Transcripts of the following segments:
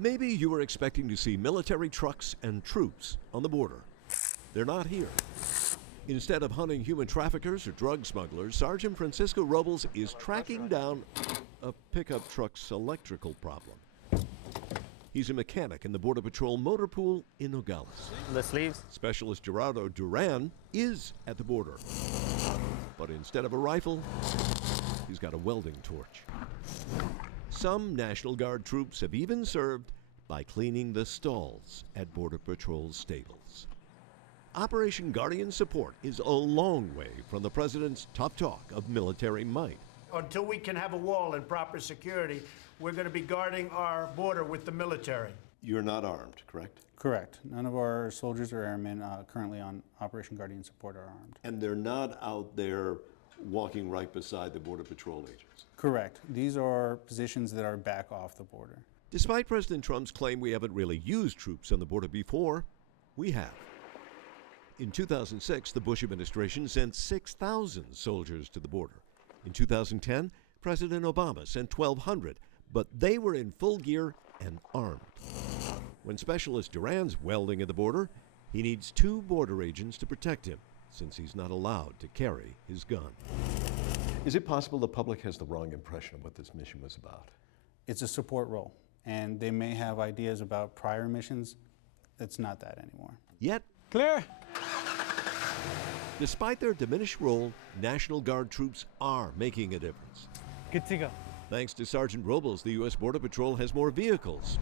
Maybe you were expecting to see military trucks and troops on the border. They're not here. Instead of hunting human traffickers or drug smugglers, Sergeant Francisco Robles is tracking down a pickup truck's electrical problem. He's a mechanic in the Border Patrol motor pool in Nogales. The sleeves? Specialist Gerardo Duran is at the border. But instead of a rifle, he's got a welding torch. Some National Guard troops have even served by cleaning the stalls at Border Patrol stables. Operation Guardian Support is a long way from the president's tough talk of military might. Until we can have a wall and proper security, we're going to be guarding our border with the military. You're not armed, correct? Correct. None of our soldiers or airmen currently on Operation Guardian Support are armed. And they're not out there walking right beside the Border Patrol agents? Correct. These are positions that are back off the border. Despite President Trump's claim we haven't really used troops on the border before, we have. In 2006, the Bush administration sent 6,000 soldiers to the border. In 2010, President Obama sent 1,200, but they were in full gear and armed. When Specialist Duran's welding at the border, he needs 2 border agents to protect him, since he's not allowed to carry his gun. Is it possible the public has the wrong impression of what this mission was about? It's a support role, and they may have ideas about prior missions. It's not that anymore. Yet, Clear. despite their diminished role, National Guard troops are making a difference. Good to go. Thanks to Sergeant Robles, the U.S. Border Patrol has more vehicles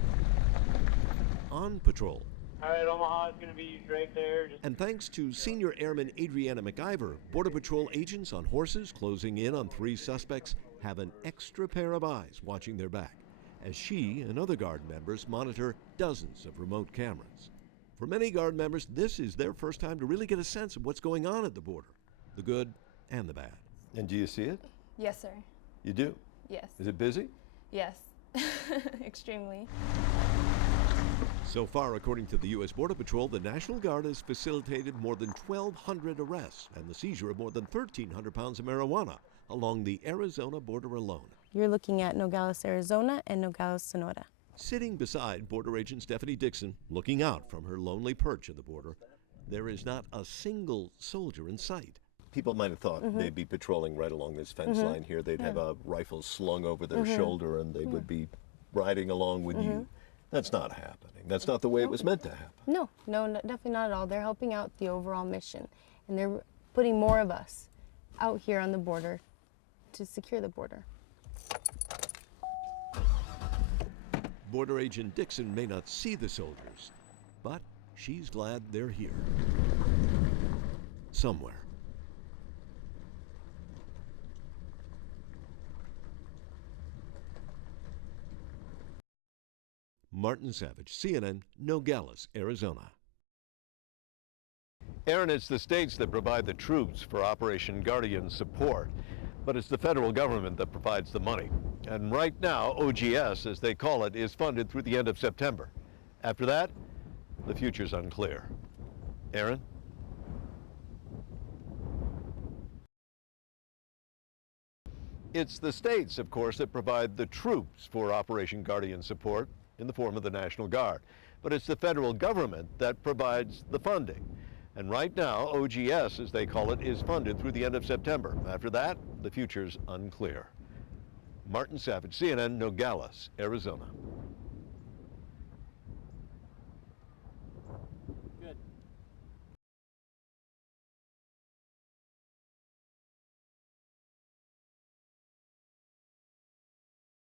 on patrol. All right, Omaha is going to be right there. And thanks to Senior Airman Adriana McIver, Border Patrol agents on horses closing in on 3 suspects have an extra pair of eyes watching their back, as she and other Guard members monitor dozens of remote cameras. For many Guard members, this is their first time to really get a sense of what's going on at the border, the good and the bad. And do you see it? Yes, sir. You do? Yes. Is it busy? Yes. Extremely. So far, according to the U.S. Border Patrol, the National Guard has facilitated more than 1,200 arrests and the seizure of more than 1,300 pounds of marijuana along the Arizona border alone. You're looking at Nogales, Arizona and Nogales, Sonora. Sitting beside Border Agent Stephanie Dixon, looking out from her lonely perch at the border, there is not a single soldier in sight. People might have thought they'd be patrolling right along this fence line here. They'd have a rifle slung over their shoulder and they would be riding along with you. That's not happening. That's not the way it was meant to happen. No, definitely not at all. They're helping out the overall mission, and they're putting more of us out here on the border to secure the border. Border Agent Dixon may not see the soldiers, but she's glad they're here. Somewhere. Martin Savage, CNN, Nogales, Arizona. Aaron, it's the states that provide the troops for Operation Guardian Support, but it's the federal government that provides the money. And right now, OGS, as they call it, is funded through the end of September. After that, the future's unclear. Aaron? It's the states, of course, that provide the troops for Operation Guardian Support in the form of the National Guard. But it's the federal government that provides the funding. And right now, OGS, as they call it, is funded through the end of September. After that, the future's unclear. Martin Savage, CNN, Nogales, Arizona.